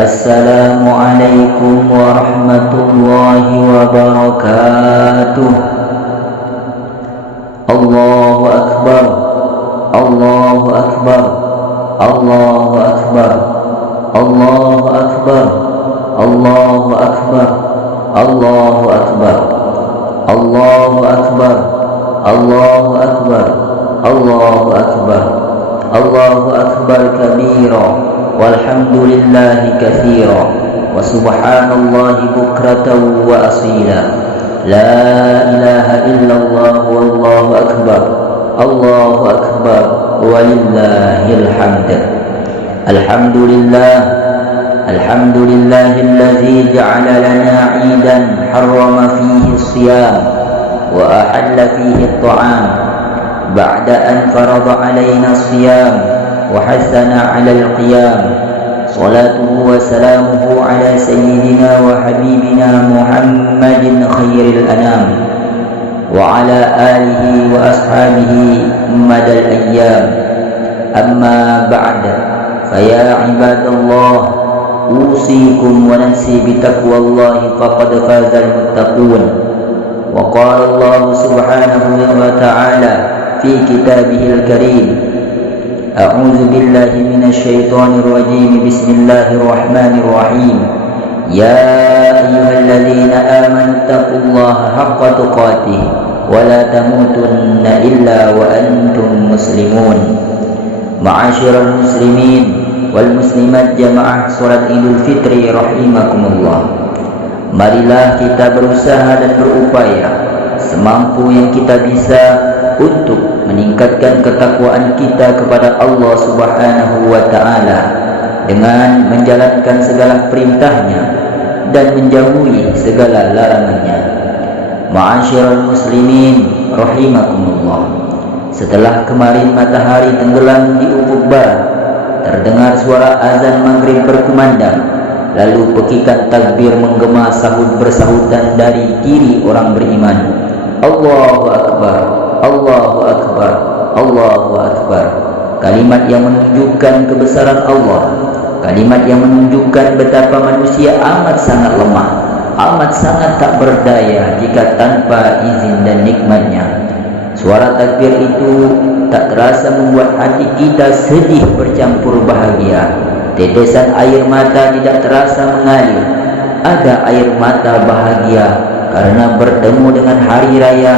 Assalamualaikum warahmatullahi wabarakatuh. Allahu Akbar, Allahu Akbar, Allahu Akbar, Allahu Akbar, Allahu Akbar, Allahu Akbar, Allahu Akbar, Allahu Akbar, Allahu Akbar, Allahu Akbar kabira, walhamdulillahi katsira, wa subhanallahi bukratan wa asila. La ilaha illallah wallahu akbar, Allahu akbar, walillahil hamd. Alhamdulillah, alhamdulillahilladzi ja'ala lana 'idan harrama fihi as-siyam wa ahalla fihi at-ta'am ba'da an farada 'alaina as-siyam وحثنا على القيام. صلاته وسلامه على سيدنا وحبيبنا محمد خير الأنام وعلى آله وأصحابه مدى الأيام. أما بعد، فيا عباد الله، أوصيكم ونفسي بتقوى الله فقد فاز المتقون. وقال الله سبحانه وتعالى في كتابه الكريم: أعوذ بالله من الشيطان الرجيم. بسم الله الرحمن الرحيم. يا أيها الذين آمنوا اتقوا الله حق تقاته ولا تموتن إلا وأنتم مسلمون. معاشر المسلمين والmuslimat jamaah salat Idul Fitri rahimakumullah. Marilah kita berusaha dan berupaya semampu yang kita bisa untuk meningkatkan ketakwaan kita kepada Allah Subhanahu wa ta'ala dengan menjalankan segala perintahnya dan menjauhi segala larangannya. Ma'asyiral muslimin rahimakumullah, setelah kemarin matahari tenggelam di ufuk barat, terdengar suara azan maghrib berkumandang, lalu pekikan takbir menggema sahut bersahutan dari diri orang beriman. Allahu Akbar, Allahu Akbar, Allahu Akbar. Kalimat yang menunjukkan kebesaran Allah, kalimat yang menunjukkan betapa manusia amat sangat lemah, amat sangat tak berdaya jika tanpa izin dan nikmatnya. Suara takbir itu tak terasa membuat hati kita sedih bercampur bahagia. Tetesan air mata tidak terasa mengalir. Ada air mata bahagia karena bertemu dengan hari raya.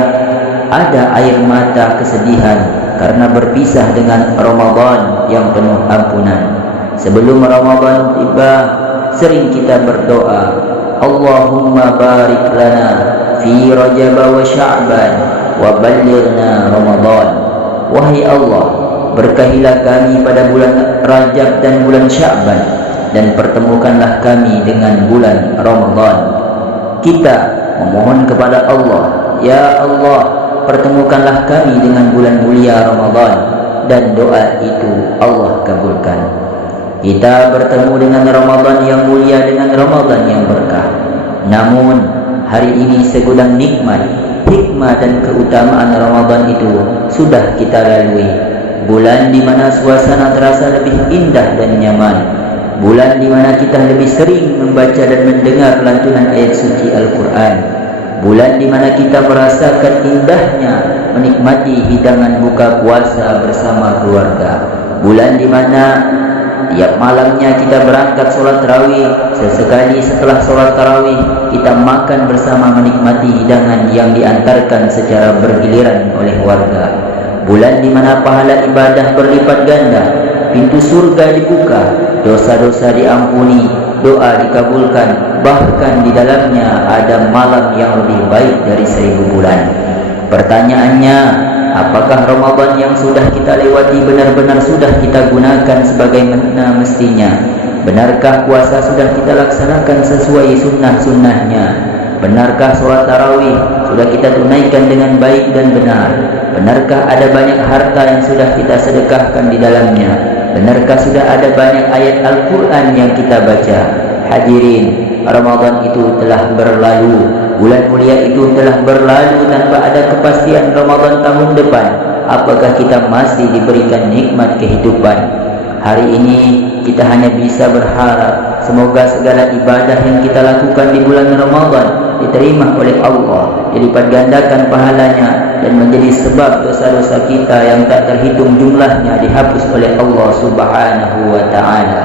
Ada air mata kesedihan karena berpisah dengan Ramadan yang penuh ampunan. Sebelum Ramadan tiba, sering kita berdoa, Allahumma barik lana fi Rajab wa Sya'ban wa ballighna Ramadan. Wahai Allah, berkahilah kami pada bulan Rajab dan bulan Sya'ban, dan pertemukanlah kami dengan bulan Ramadan. Kita memohon kepada Allah, ya Allah, pertemukanlah kami dengan bulan mulia Ramadan, dan doa itu Allah kabulkan. Kita bertemu dengan Ramadan yang mulia, dengan Ramadan yang berkah. Namun hari ini segudang nikmat, hikmah dan keutamaan Ramadan itu sudah kita lalui. Bulan di mana suasana terasa lebih indah dan nyaman. Bulan di mana kita lebih sering membaca dan mendengar lantunan ayat suci Al-Quran. Bulan di mana kita merasakan indahnya menikmati hidangan buka puasa bersama keluarga. Bulan di mana tiap malamnya kita berangkat sholat tarawih. Sesekali setelah sholat tarawih kita makan bersama menikmati hidangan yang diantarkan secara bergiliran oleh warga. Bulan di mana pahala ibadah berlipat ganda, pintu surga dibuka, dosa-dosa diampuni, doa dikabulkan, bahkan di dalamnya ada malam yang lebih baik dari 1000 bulan. Pertanyaannya, apakah Ramadan yang sudah kita lewati benar-benar sudah kita gunakan sebagaimana mestinya? Benarkah puasa sudah kita laksanakan sesuai sunnah-sunnahnya? Benarkah sholat tarawih sudah kita tunaikan dengan baik dan benar? Benarkah ada banyak harta yang sudah kita sedekahkan di dalamnya? Benarkah sudah ada banyak ayat Al-Quran yang kita baca? Hadirin, Ramadan itu telah berlalu, bulan mulia itu telah berlalu tanpa ada kepastian Ramadan tahun depan. Apakah kita masih diberikan nikmat kehidupan? Hari ini kita hanya bisa berharap Semoga segala ibadah yang kita lakukan di bulan Ramadan diterima oleh Allah, dilipat gandakan pahalanya, dan menjadi sebab dosa-dosa kita yang tak terhitung jumlahnya dihapus oleh Allah Subhanahu wa Ta'ala.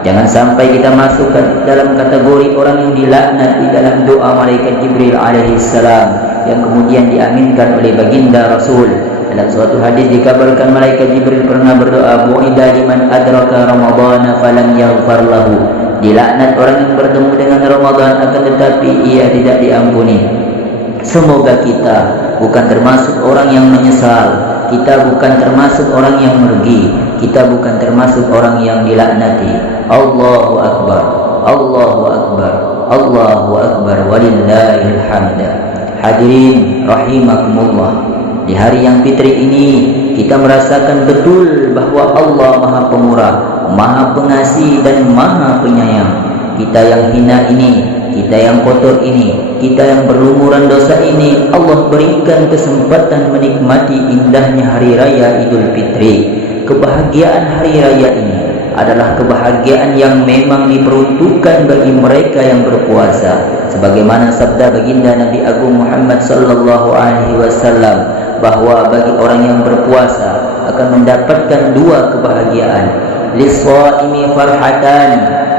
Jangan sampai kita masuk dalam kategori orang yang dilaknat di dalam doa malaikat Jibril alaihissalam yang kemudian diaminkan oleh baginda Rasul. Dalam suatu hadis dikabarkan malaikat Jibril pernah berdoa, "Bu'ida liman adraka Ramadhana falam yaghfar lahu." Dilaknat orang yang bertemu dengan Ramadan akan tetapi ia tidak diampuni. Semoga kita bukan termasuk orang yang menyesal, kita bukan termasuk orang yang merugi, kita bukan termasuk orang yang dilaknati. Allahu Akbar, Allahu Akbar, Allahu Akbar, walillahil hamd. Hadirin rahimakumullah, di hari yang fitri ini kita merasakan betul bahwa Allah Maha Pemurah, Maha Pengasih dan Maha Penyayang. Kita yang hina ini, kita yang kotor ini, kita yang berlumuran dosa ini, Allah berikan kesempatan menikmati indahnya hari raya Idul Fitri. Kebahagiaan hari raya ini adalah kebahagiaan yang memang diperuntukkan bagi mereka yang berpuasa, sebagaimana sabda baginda Nabi Agung Muhammad sallallahu alaihi wasallam bahwa bagi orang yang berpuasa akan mendapatkan dua kebahagiaan. Lis-shaimi farhatan,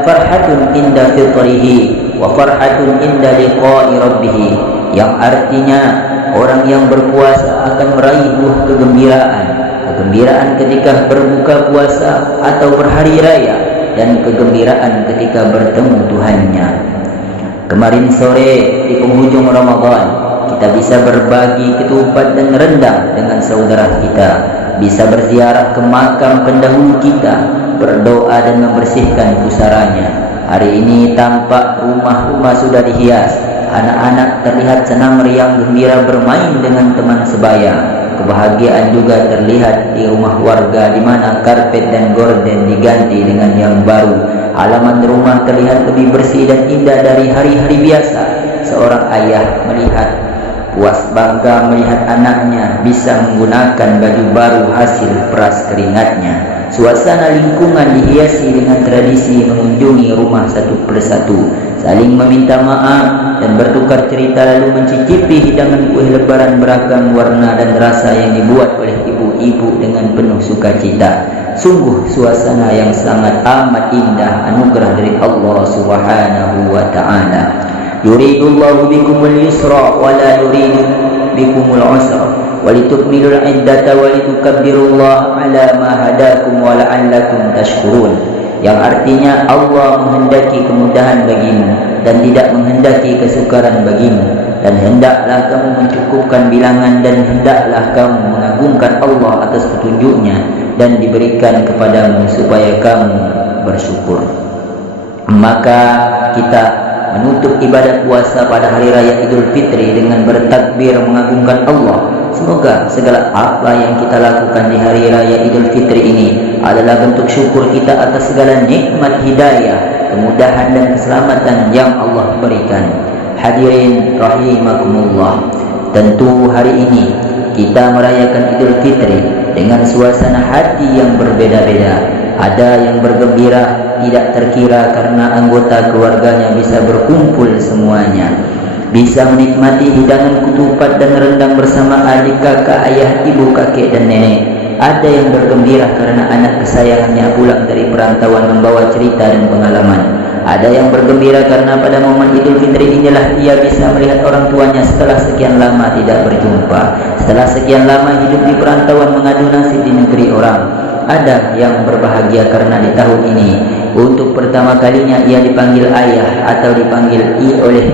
farhatun inda fitrihi wa farhatun inda liqa'i rabbih, yang artinya orang yang berpuasa akan meraih buah kegembiraan, kegembiraan ketika berbuka puasa atau berhari raya, dan kegembiraan ketika bertemu Tuhannya. Kemarin sore di penghujung Ramadan kita bisa berbagi ketupat dan rendang dengan saudara kita, bisa berziarah ke makam pendahulu kita, berdoa dan membersihkan pusaranya. Hari ini tampak rumah-rumah sudah dihias, anak-anak terlihat senang meriang gembira bermain dengan teman sebaya. Kebahagiaan juga terlihat di rumah warga di mana karpet dan gorden diganti dengan yang baru. Halaman rumah terlihat lebih bersih dan indah dari hari-hari biasa. Seorang ayah melihat puas bangga melihat anaknya bisa menggunakan baju baru hasil peras keringatnya. Suasana lingkungan dihiasi dengan tradisi mengunjungi rumah satu persatu, saling meminta maaf dan bertukar cerita, lalu mencicipi hidangan kue lebaran beragam warna dan rasa yang dibuat oleh ibu-ibu dengan penuh sukacita. Sungguh suasana yang sangat amat indah, anugerah dari Allah Subhanahu wa Ta'ala. Yuridullahu bikumul yusra wa la yuridu bikumul usra walitukmilul iddata walitukabbirullaha ala ma hadakum wa la'allakum tashkurun, yang artinya Allah menghendaki kemudahan bagimu dan tidak menghendaki kesukaran bagimu, dan hendaklah kamu mencukupkan bilangan dan hendaklah kamu mengagungkan Allah atas petunjuknya dan diberikan kepadamu supaya kamu bersyukur. Maka kita menutup ibadah puasa pada hari raya Idul Fitri dengan bertakbir mengagungkan Allah. Semoga segala apa yang kita lakukan di hari raya Idul Fitri ini adalah bentuk syukur kita atas segala nikmat hidayah, kemudahan dan keselamatan yang Allah berikan. Hadirin rahimakumullah, tentu hari ini kita merayakan Idul Fitri dengan suasana hati yang berbeda-beda. Ada yang bergembira tidak terkira karena anggota keluarganya bisa berkumpul semuanya, bisa menikmati hidangan ketupat dan rendang bersama adik, kakak, ayah, ibu, kakek dan nenek. Ada yang bergembira karena anak kesayangannya pulang dari perantauan membawa cerita dan pengalaman. Ada yang bergembira karena pada momen Idul Fitri inilah ia bisa melihat orang tuanya setelah sekian lama tidak berjumpa, setelah sekian lama hidup di perantauan mengadu nasib di negeri orang. Ada yang berbahagia karena di tahun ini untuk pertama kalinya ia dipanggil ayah atau dipanggil oleh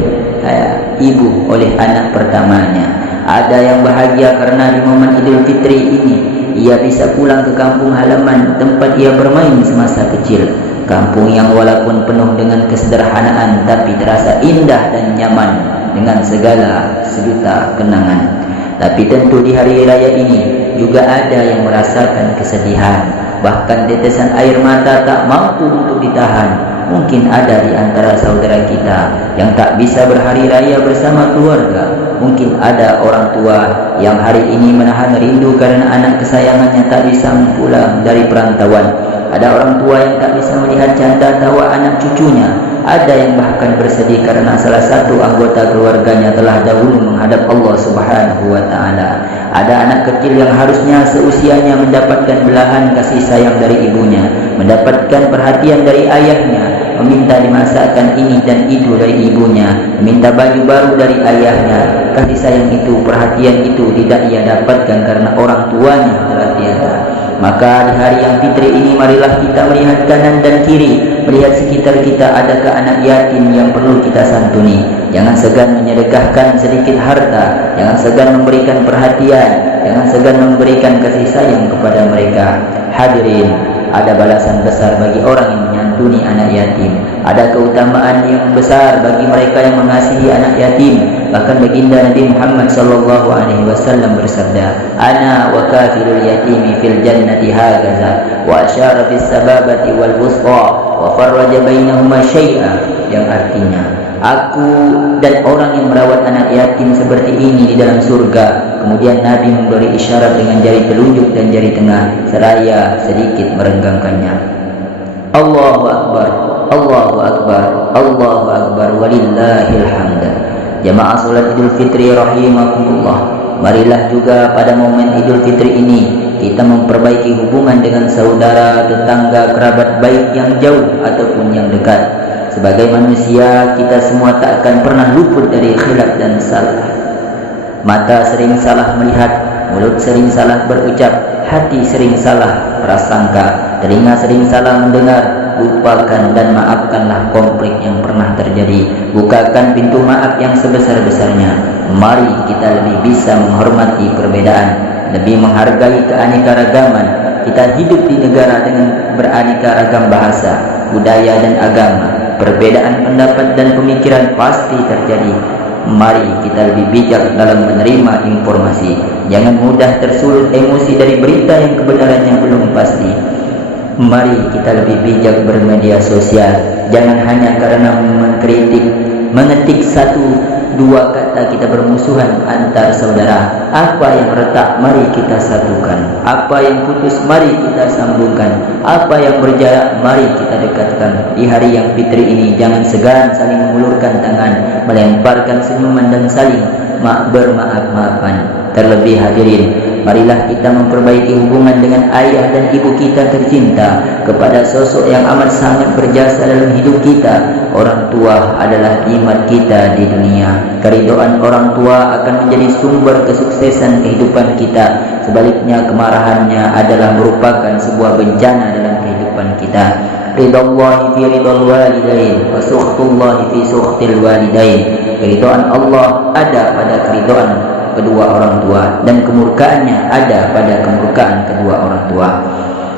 ibu oleh anak pertamanya. Ada yang bahagia karena di momen Idul Fitri ini ia bisa pulang ke kampung halaman tempat ia bermain semasa kecil. Kampung yang walaupun penuh dengan kesederhanaan tapi terasa indah dan nyaman dengan segala sejuta kenangan. Tapi tentu di hari raya ini juga ada yang merasakan kesedihan, bahkan tetesan air mata tak mampu untuk ditahan. Mungkin ada di antara saudara kita yang tak bisa berhari raya bersama keluarga. Mungkin ada orang tua yang hari ini menahan rindu karena anak kesayangannya tak bisa pulang dari perantauan. Ada orang tua yang tak bisa melihat janda tawa anak cucunya. Ada yang bahkan bersedih karena salah satu anggota keluarganya telah dahulu menghadap Allah Subhanahu wa Ta'ala. Ada anak kecil yang harusnya seusianya mendapatkan belahan kasih sayang dari ibunya, mendapatkan perhatian dari ayahnya, meminta dimasakkan ini dan itu dari ibunya, meminta baju baru dari ayahnya. Kasih sayang itu, perhatian itu tidak ia dapatkan karena orang tuanya telah tiada. Maka di hari yang fitri ini, marilah kita melihat kanan dan kiri, melihat sekitar kita adakah anak yatim yang perlu kita santuni. Jangan segan menyedekahkan sedikit harta, jangan segan memberikan perhatian, jangan segan memberikan kasih sayang kepada mereka. Hadirin, ada balasan besar bagi orang yang menyantuni anak yatim. Ada keutamaan yang besar bagi mereka yang mengasihi anak yatim. Bahkan baginda Nabi Muhammad sallallahu alaihi wasallam bersabda, "Ana wa kafilul yatimi fil jannati hakaza," wa asyara fis sababati wal wusta wa farraja bainahuma syai'a, yang artinya, aku dan orang yang merawat anak yatim seperti ini di dalam surga. Kemudian Nabi memberi isyarat dengan jari telunjuk dan jari tengah seraya sedikit merenggangkannya. Allahu Akbar, Allahu Akbar, Allahu Akbar, walillahil hamd. Jamaah salat Idul Fitri rahimakumullah. Marilah juga pada momen Idul Fitri ini kita memperbaiki hubungan dengan saudara, tetangga, kerabat baik yang jauh ataupun yang dekat. Sebagai manusia, kita semua tak akan pernah luput dari khilaf dan salah. Mata sering salah melihat, mulut sering salah berucap, hati sering salah prasangka, telinga sering salah mendengar. Lupakan dan maafkanlah konflik yang pernah terjadi. Bukakan pintu maaf yang sebesar-besarnya. Mari kita lebih bisa menghormati perbedaan, lebih menghargai keanekaragaman. Kita hidup di negara dengan beraneka ragam bahasa, budaya dan agama. Perbedaan pendapat dan pemikiran pasti terjadi. Mari kita lebih bijak dalam menerima informasi. Jangan mudah tersulut emosi dari berita yang kebenarannya belum pasti. Mari kita lebih bijak bermedia sosial. Jangan hanya karena mengkritik, mengetik satu dua kata kita bermusuhan antar saudara. Apa yang retak mari kita satukan, apa yang putus mari kita sambungkan, apa yang berjarak mari kita dekatkan. Di hari yang fitri ini jangan segan saling mengulurkan tangan, melemparkan senyuman dan saling bermaaf-maafan. Terlebih hadirin, marilah kita memperbaiki hubungan dengan ayah dan ibu kita tercinta, kepada sosok yang amat sangat berjasa dalam hidup kita. Orang tua adalah nikmat kita di dunia. Keridhaan orang tua akan menjadi sumber kesuksesan kehidupan kita. Sebaliknya, kemarahannya adalah merupakan sebuah bencana dalam kehidupan kita. Ridallahi fi ridal walidain wa sukhtullahi fi sukhtil walidain. Keridhaan Allah ada pada keridhaan kedua orang tua, dan kemurkaannya ada pada kemurkaan kedua orang tua.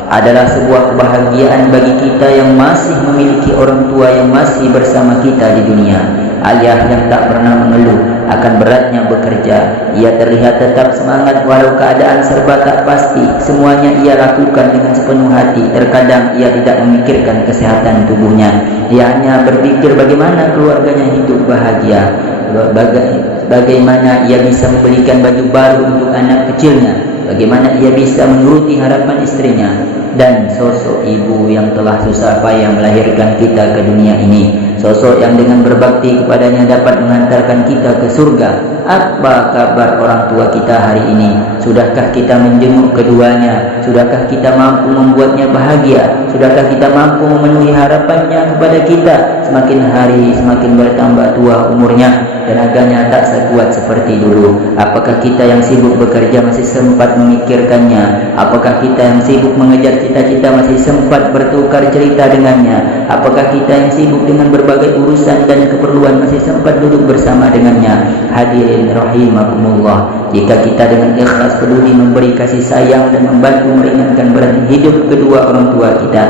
Adalah sebuah kebahagiaan bagi kita yang masih memiliki orang tua yang masih bersama kita di dunia. Ayah yang tak pernah mengeluh akan beratnya bekerja. Ia terlihat tetap semangat walau keadaan serba tak pasti. Semuanya ia lakukan dengan sepenuh hati. Terkadang ia tidak memikirkan kesehatan tubuhnya. Ia hanya berpikir bagaimana keluarganya hidup bahagia, bagaimana ia bisa membelikan baju baru untuk anak kecilnya, bagaimana ia bisa menuruti harapan istrinya. Dan sosok ibu yang telah susah payah melahirkan kita ke dunia ini, sosok yang dengan berbakti kepadanya dapat mengantarkan kita ke surga. Apa kabar orang tua kita hari ini? Sudahkah kita menjenguk keduanya? Sudahkah kita mampu membuatnya bahagia? Sudahkah kita mampu memenuhi harapannya kepada kita? Semakin hari semakin bertambah tua umurnya, tenaganya tak sekuat seperti dulu. Apakah kita yang sibuk bekerja masih sempat memikirkannya? Apakah kita yang sibuk mengejar cita-cita masih sempat bertukar cerita dengannya? Apakah kita yang sibuk dengan berbagai urusan dan keperluan masih sempat duduk bersama dengannya? Hadirin rahimakumullah, jika kita dengan ikhlas peduli memberi kasih sayang dan membantu meringankan berat hidup kedua orang tua kita,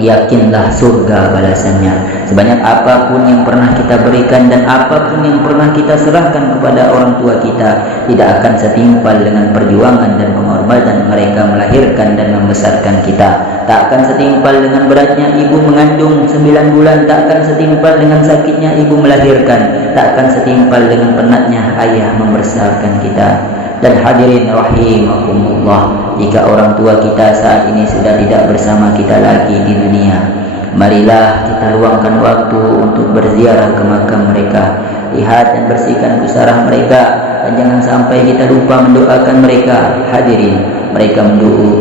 yakinlah surga balasannya. Sebanyak apapun yang pernah kita berikan dan apapun yang pernah kita serahkan kepada orang tua kita, tidak akan setimpal dengan perjuangan dan pengorbanan mereka melahirkan dan membesarkan kita. Tak akan setimpal dengan beratnya ibu mengandung 9 bulan, tak akan setimpal dengan sakitnya ibu melahirkan, tak akan setimpal dengan penatnya ayah membesarkan kita. Dan hadirin rahimakumullah, jika orang tua kita saat ini sudah tidak bersama kita lagi di dunia, marilah kita luangkan waktu untuk berziarah ke makam mereka. Lihat dan bersihkan pusarah mereka, dan jangan sampai kita lupa mendoakan mereka. Hadirin, mereka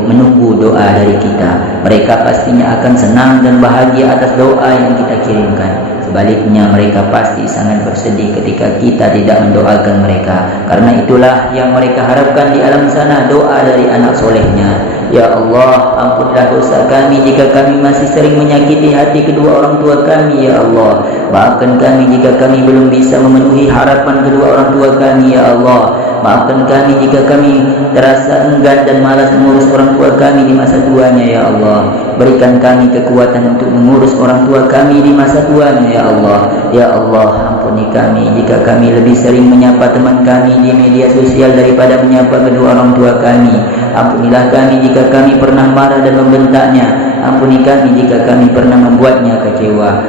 menunggu doa dari kita. Mereka pastinya akan senang dan bahagia atas doa yang kita kirimkan. Sebaliknya, mereka pasti sangat bersedih ketika kita tidak mendoakan mereka. Karena itulah yang mereka harapkan di alam sana, doa dari anak solehnya. Ya Allah, ampunilah dosa kami jika kami masih sering menyakiti hati kedua orang tua kami. Ya Allah, maafkan kami jika kami belum bisa memenuhi harapan kedua orang tua kami. Ya Allah, maafkan kami jika kami terasa enggan dan malas mengurus orang tua kami di masa tuanya. Ya Allah, berikan kami kekuatan untuk mengurus orang tua kami di masa tuanya. Ya Allah, ya Allah, ampuni kami jika kami lebih sering menyapa teman kami di media sosial daripada menyapa kedua orang tua kami. Ampunilah kami jika kami pernah marah dan membentaknya. Ampuni kami jika kami pernah membuatnya kecewa.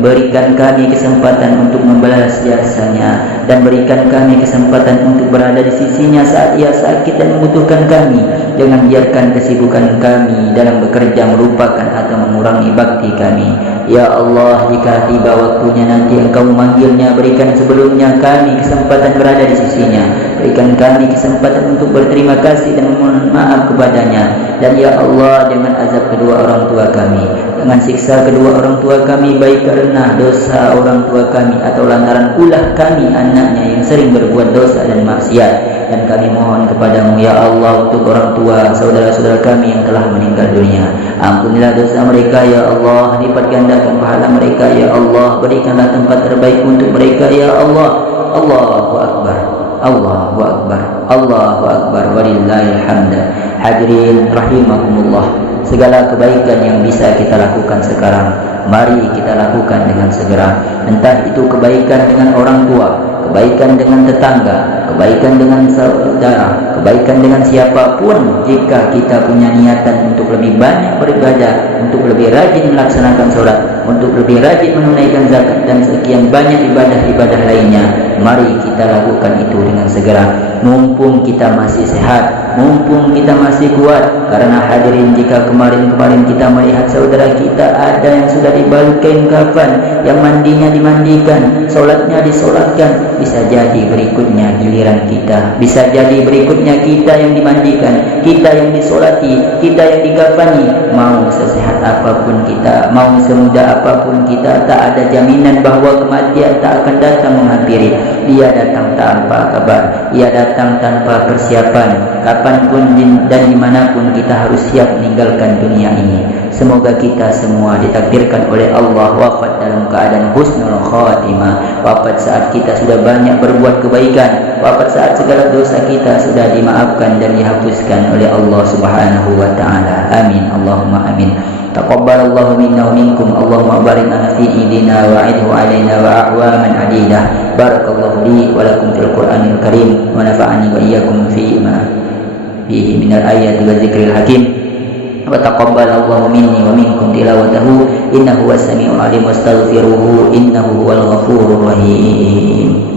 Berikan kami kesempatan untuk membalas jasanya, dan berikan kami kesempatan untuk berada di sisinya saat ia sakit dan membutuhkan kami. Jangan biarkan kesibukan kami dalam bekerja merupakan atau mengurangi bakti kami. Ya Allah, jika tiba waktunya nanti Engkau memanggilnya, berikan sebelumnya kami kesempatan berada di sisinya. Berikan kami kesempatan untuk berterima kasih dan memohon maaf kepadanya. Dan ya Allah, jangan azab kedua orang tua kami, jangan siksa kedua orang tua kami, baik karena dosa orang tua kami atau lantaran ulah kami anaknya yang sering berbuat dosa dan maksiat. Dan kami mohon kepadamu ya Allah untuk orang tua saudara-saudara kami yang telah meninggal dunia. Ampunilah dosa mereka ya Allah, lipat gandakan pahala mereka ya Allah, berikanlah tempat terbaik untuk mereka ya Allah. Allahu Akbar, Allahu Akbar, Allahu Akbar, walillahil hamd. Hadirin rahimakumullah, segala kebaikan yang bisa kita lakukan sekarang, mari kita lakukan dengan segera. Entah itu kebaikan dengan orang tua, kebaikan dengan tetangga, kebaikan dengan saudara, kebaikan dengan siapapun. Jika kita punya niatan untuk lebih banyak beribadah, untuk lebih rajin melaksanakan sholat, untuk lebih rajin menunaikan zakat, dan sekian banyak ibadah-ibadah lainnya, mari kita lakukan itu dengan segera. Mumpung kita masih sehat, mumpung kita masih kuat. Karena hadirin, jika kemarin-kemarin kita melihat saudara kita ada yang sudah dibalut kain kafan, yang mandinya dimandikan, sholatnya disolatkan, bisa jadi berikutnya giliran kita, bisa jadi berikutnya kita yang dimandikan, kita yang disolati, kita yang dikafani. Mau sesehat apapun kita, mau semudah apapun kita, tak ada jaminan bahwa kematian tak akan datang menghampiri. Dia datang tanpa kabar, ia datang tanpa persiapan. Kapanpun dan dimanapun kita harus siap meninggalkan dunia ini. Semoga kita semua ditakdirkan oleh Allah wafat dalam keadaan husnul khatimah, wafat saat kita sudah banyak berbuat kebaikan, wafat saat segala dosa kita sudah dimaafkan dan dihapuskan oleh Allah Subhanahu wa taala. Amin, Allahumma amin. Taqabbalallahu minna wa minkum. Allahumma barik lana fi idina wa a'idhu alaina wa a'waman adidah. Barakallahu li wa lakum fil Qur'anil Karim wa nafa'ani wa iyyakum fi ma fihi minal ayati wa dzikril hakim. Wa taqabbalallahu minni wa minkum tilawatahu innahu was samiul alim wastaghfiruhu innahu huwal ghafurur rahim.